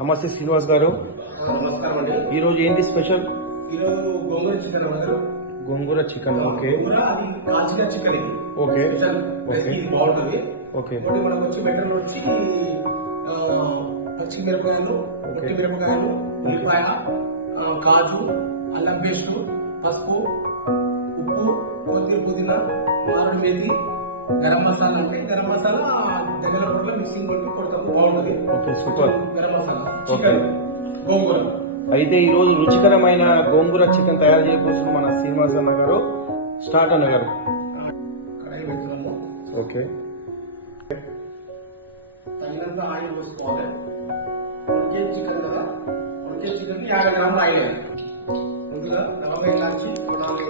నమస్తే శ్రీనివాస్ గారు. నమస్కారం అండి. ఈ రోజు ఏంటి స్పెషల్? ఈరోజు గోంగూర చికెన్ అన్నారు. గోంగూర చికెన్. ఓకే, అది కాల్చిన చికెన్ ఇది. ఓకే ఓకే, ఇది బాగుంటుంది. ఓకే, ఒకటి మనకు వచ్చి మెటీరియల్ వచ్చి పచ్చి మిరపకాయలు, పొట్టి మిరపకాయలు, ఉల్లిపాయ, కాజు, అల్లం పేస్ట్, పసుపు, ఉప్పు, కొత్తిమీర, పుదీనా, మామిడి మేతి, గరం మసాలా. అంటే గరం మసాలా దగ్గర కూడా మిక్సింగ్ కొట్టి కొడతాము, బాగుంటుంది. Okay, super. Garam masala chicken గోంగూర. అయితే ఈ రోజు రుచికరమైన గోంగూర చికెన్ తయారు చేయబోతున్న మన శ్రీనివాస్ అన్న గారు. స్టార్ట్ అన్న గారు. కడాయి పెడుతున్నాము. ఓకే, తగినంత ఆయిల్ పోసుకోవాలి. 1 కేజీ చికెన్ కదా, 1 కేజీ చికెన్ 50 గ్రాముల ఆయిల్. ముందుగా లవంగ ఇలాచి 4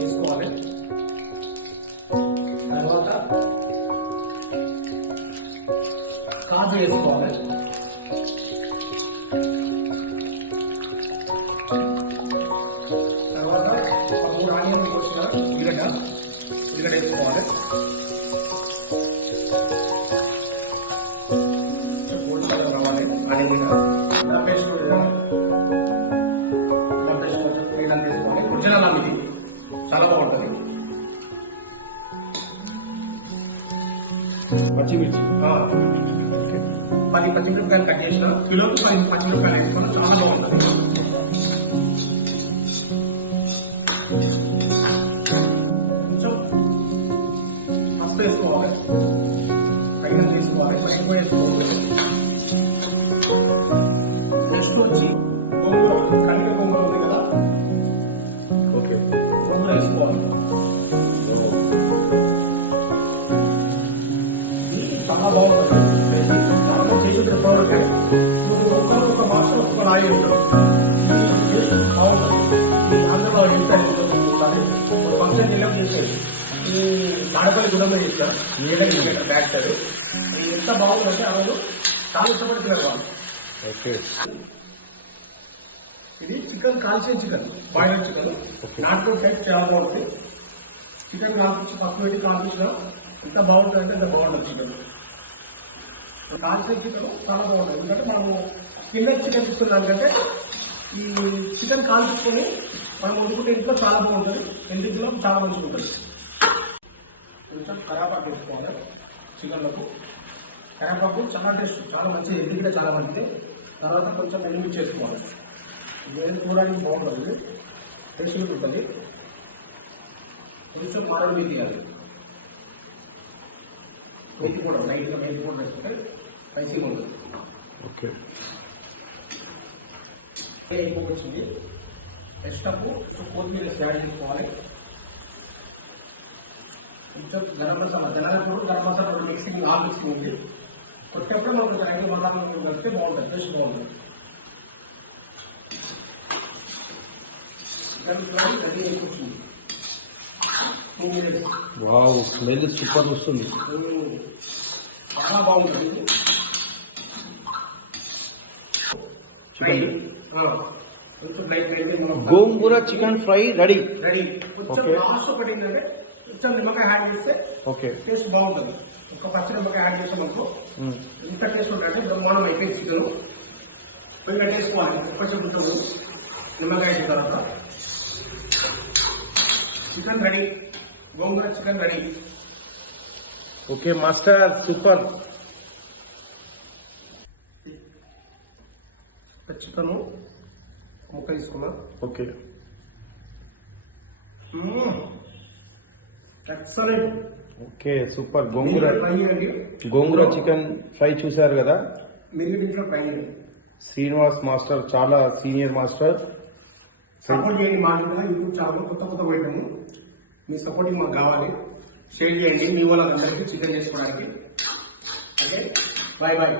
వేసుకోవాలి. తర్వాత కాజు వేసుకోవాలి. తర్వాత 3 ఆనియన్ కోసిన ఉల్లిగడ్డ వేసుకోవాలి. ఒరిజినల్ ఇది చాలా బాగుంటుంది. పచ్చిమిర్చి 10 పచ్చిమిరపకాయలు కట్ చేసిన, కిలోకి 10 పచ్చిమిరపకాయలు వేసుకుని చాలా బాగుంటుంది. కొంచెం పసుపు వేసుకోవాలి, పైన వేసుకోవాలి, పైన వేసుకోవాలి. నెక్స్ట్ వచ్చి గోంగూర, కడిగిన గోంగూర ఉంది కదా, ఓకే, గోంగూర వేసుకోవాలి. చాలా బాగుంటుంది. చేసిన ప్రోడక్ట్ ఒక మాసం ఒక రాయి ఉంటుంది, బాగుంటుంది. అందరూ ఫంక్షన్ నిలం చేసేది ఈ ఆడపల్లి గుడంలో చేస్తారు. ఏదైనా బ్యాక్ సైడ్ ఎంత బాగుందంటే ఆ రోజు చాలా ఇష్టపడుతున్నారు వాళ్ళు. ఓకే, ఇది చికెన్ కాల్చిన చికెన్, బాయిలర్ చికెన్. నాటుకోడి టైప్ చాలా బాగుంటుంది. చికెన్ కాల్పించి పప్పు పెట్టి కాల్పించిన ఎంత బాగుంటుంది అంటే అంత బాగుంటుంది చికెన్. కాల్చిన చికెన్ చాలా బాగుంటుంది. ఎందుకంటే మనము కింద చికెన్ తీసుకున్నాం కంటే ఈ చికెన్ కాల్చుకొని మనం వండుకుంటే ఇంట్లో చాలా బాగుంటుంది. ఎందుకులో చాలా మంచిగా ఉంటుంది. కొంచెం కరేపాకు వేసుకోవాలి చికెన్లకు. కరేపాకు చాలా టేస్ట్, చాలా మంచిది, ఎందుకంటే చాలా మంచిది. తర్వాత కొంచెం ఎండుమిర్చి చేసుకోవాలి. నేను చూడడానికి బాగుంటుంది, టేస్ట్గా ఉంటుంది. కొంచెం మామిడి మేతి కాదు, మేతి కూడా లైట్గా మేతి కూడా వేసుకుంటే స్పైసీగా ఉంటుంది. ఓకే, ఎక్కువ వచ్చింది. నెక్స్ట్ కొత్తిమీర యాడ్ చేసుకోవాలి. కొంచెం garam masala, general garam masala mixing mixing ఉంది. కొట్టేప్పుడు మనకు 5 మసాలా కలిస్తే బాగుంటుంది, టేస్ట్ బాగుంటుంది. వావ్, స్మెల్ సూపర్ వస్తుంది. చాలా బాగుంటుంది. గోంగూర చికెన్ ఫ్రై రెడీ. కొంచెం లాస్ట్ ఒకటి ఏంటంటే కొంచెం నిమ్మకాయ యాడ్ చేస్తే ఓకే, టేస్ట్ బాగుంటుంది. ఒక పచ్చి నిమ్మకాయ యాడ్ చేసామనుకో ఎంత టేస్ట్ ఉంటుంది. బ్రహ్మాండం అయిపోయింది చికెన్. కొంచెం వేసుకోవాలి కొంచెం ఉంటుంది నిమ్మకాయ వేసిన తర్వాత. చికెన్ రెడీ, గోంగూర chicken ready. Okay master, super. Chicken ముక్క తీసుకున్నా. Okay, excellent. Okay, super. గోంగూర ఫ్రై అండి, గోంగూర చికెన్ ఫ్రై చూశారు కదా. మీరు ఇంట్లో ఫ్రై చేయండి. శ్రీనివాస్ మాస్టర్ చాలా సీనియర్ మాస్టర్. సపోర్ట్ చేయండి. మా యూట్యూబ్ ఛానల్ కొత్త పెట్టాము. మీ సపోర్టింగ్ మాకు కావాలి. షేర్ చేయండి మీ వాళ్ళందరికీ చికెన్ చేసుకోవడానికి. Okay, bye bye.